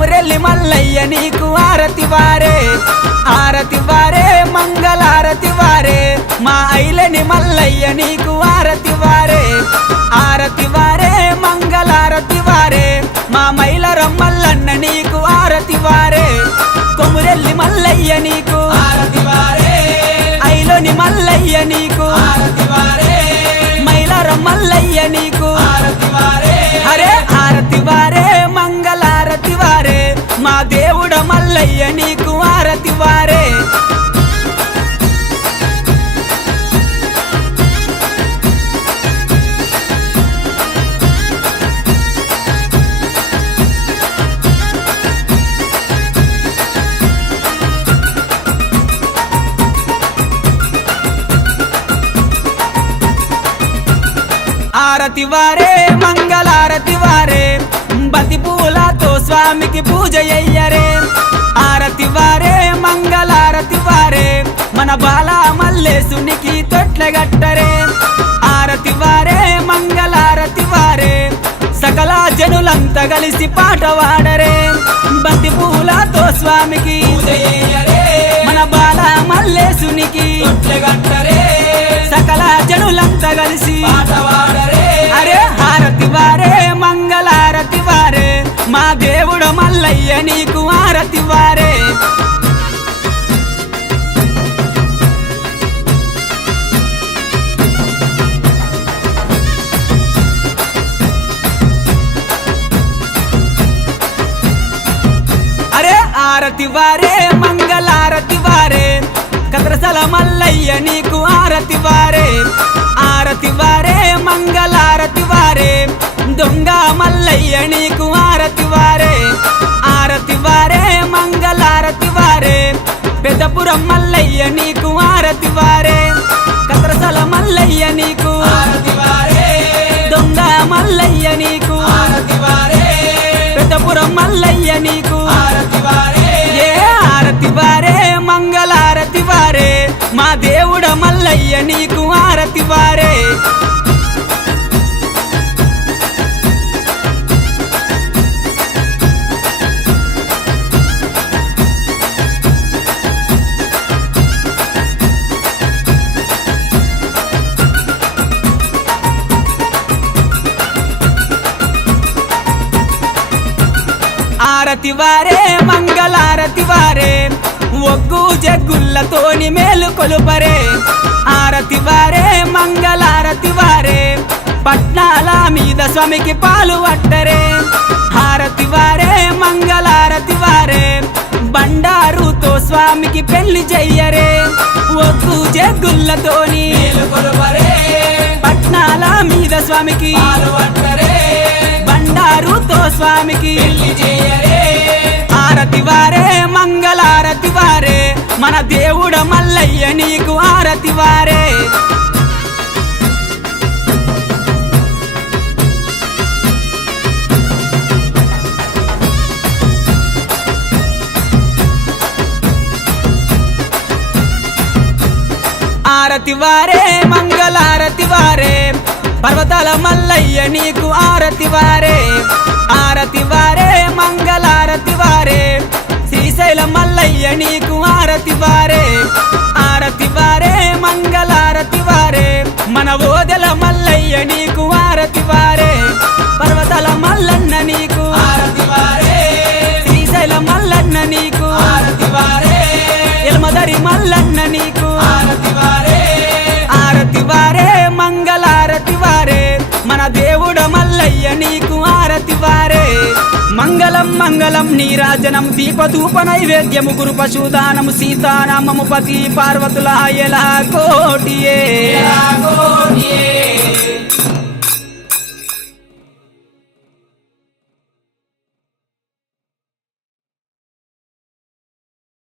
కొమురెల్లి మల్లయ్య నీకు ఆరతి వారే, ఆరతి వారే మంగళారతి వారే, మా ఐలని మల్లయ్య నీకు ఆరతి వారే, ఆరతి వారే మంగళారతి వారే, మా మైలరం మల్లన్న నీకు ఆరతి వారే, కొమురెల్లి మల్లయ్య నీకు ఆరతి వారే, ఐలోని మల్లయ్య నీకు ఆరతి వారే, మైలరం మల్లయ్య నీకు ఆరతి వారే, అరే ఆరతి వారే మంగళారతి వారే, మా దేవుడ మల్లయ్య నీకు ఆరతి వారే. ఆరతి వారే మంగళారతి వారే, బంతి పూలతో స్వామికి పూజ అయ్యరే, ఆరతి వారే మంగళారతి వారే, మన బాల మల్లేశునికి తొట్లగట్టరే, ఆరతి వారే మంగళారతి వారే, సకల జనులంతా కలిసి పాట వాడరే, బంతి పూలతో స్వామికి పూజ చెయ్యరే, మన బాల మల్లేశునికి తొట్లగట్టరే, సకల జనులంతా కలిసి పాట వాడరే, అరే హారతి వారే మంగళారతి వారే, మా దేవుడ మల్లయ్య నీకు ఆరతి వారే. అరే ఆరతి వారే మంగళారతి వారే, కద్రసల మల్లయ్య నీకు ఆరతి వారే, ఆరతి వారే మంగళారతి వారే, దొంగ మల్లయ్య నీకు ఆరతి వారే, ఆరతి వారే మంగళారతి వారే, పెద్దపురం మల్లయ్య నీకు ఆరతి వారే, కద్రసల మల్లయ్య నీకు ఆరతి వారే, దొంగ మల్లయ్య నీకు ఆరతి వారే, పెద్దపురం మల్లయ్య నీకు ఆరతి వారే, ఏ ఆరతి వారే మంగళారతి వారే, మా దేవుడ మల్లయ్య నీకు ఆరతి వారే. ఆరతి వారే మంగళారతి వారే, ఒగ్గు జగ్గుల్లతోని మేలు కొలుపరే, ఆరతి వారే మంగళారతి వారే, పట్నాల మీద స్వామికి పాలు పట్టరే, హారతి వారే మంగళారతి వారే, బండారుతో స్వామికి పెళ్లి చెయ్యరే, ఒగ్గు జగ్గుల్లతోని మేలుకొలుపరే, పట్నాల మీద స్వామికి పాలు పట్టరే, బండారుతో స్వామికి పెళ్లి చెయ్యరే, ఆరతి వారే మంగళారతి వారే, మన దేవుడ మల్లయ్య నీకు ఆరతి వారే. ఆరతి వారే మంగళారతి వారే, పర్వతాల మల్లయ్య నీకు ఆరతి వారే, ఆరతి వారే మంగళారతి వారే, శ్రీశైల మల్లయ్య నీకు ఆరతి వారే, ఆరతి వారే మంగళారతి వారే, మన ఓదెల మల్లయ్య నీకు ఆరతి వారే, పర్వతాల మల్లన్న నీకు ఆరతి వారే, శ్రీశైల మల్లన్న నీకు ఆరతి వారే, ఎల్మదరి మల్లన్న నీకు ఆరతి వారే, ఆరతి వారే మంగళారతి వారే, మన దేవుడ మల్లయ్య నీకు ఆరతి వారే. మంగళం మంగళం నీరాజనం దీపధూప నైవేద్యము గురు పశుదానము సీతానామము పతి పార్వతుల ఎలా కోటియే కోటియే